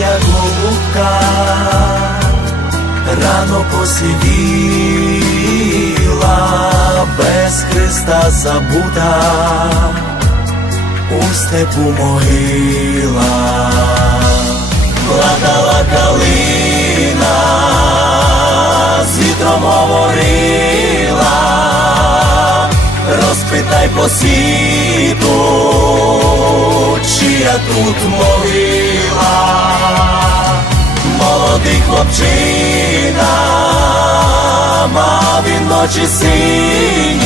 як голубка, рано посивіла, без Христа забута, у степу могила, плакала калина, з вітром говорила. Розпитай по світу, чия тут могила, молодий хлопчина, мав він ночі сині,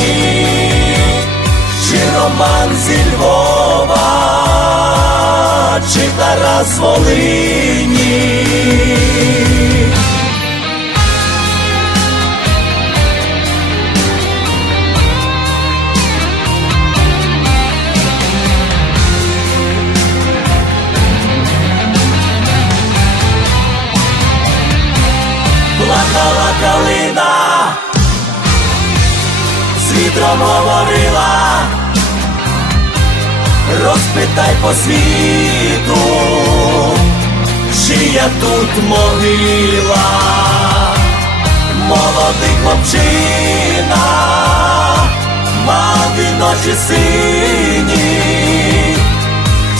чи Роман зі Львова, чи Тарас Волині. Плакала калина, з вітром говорила, розпитай по світу, чия тут могила, молодий хлопчина, мав і ночі сині,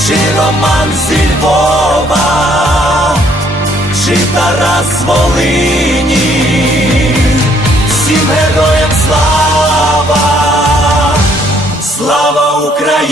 чи роман зі Львова Двічі Тарас Волині, всім героям слава, слава Україні.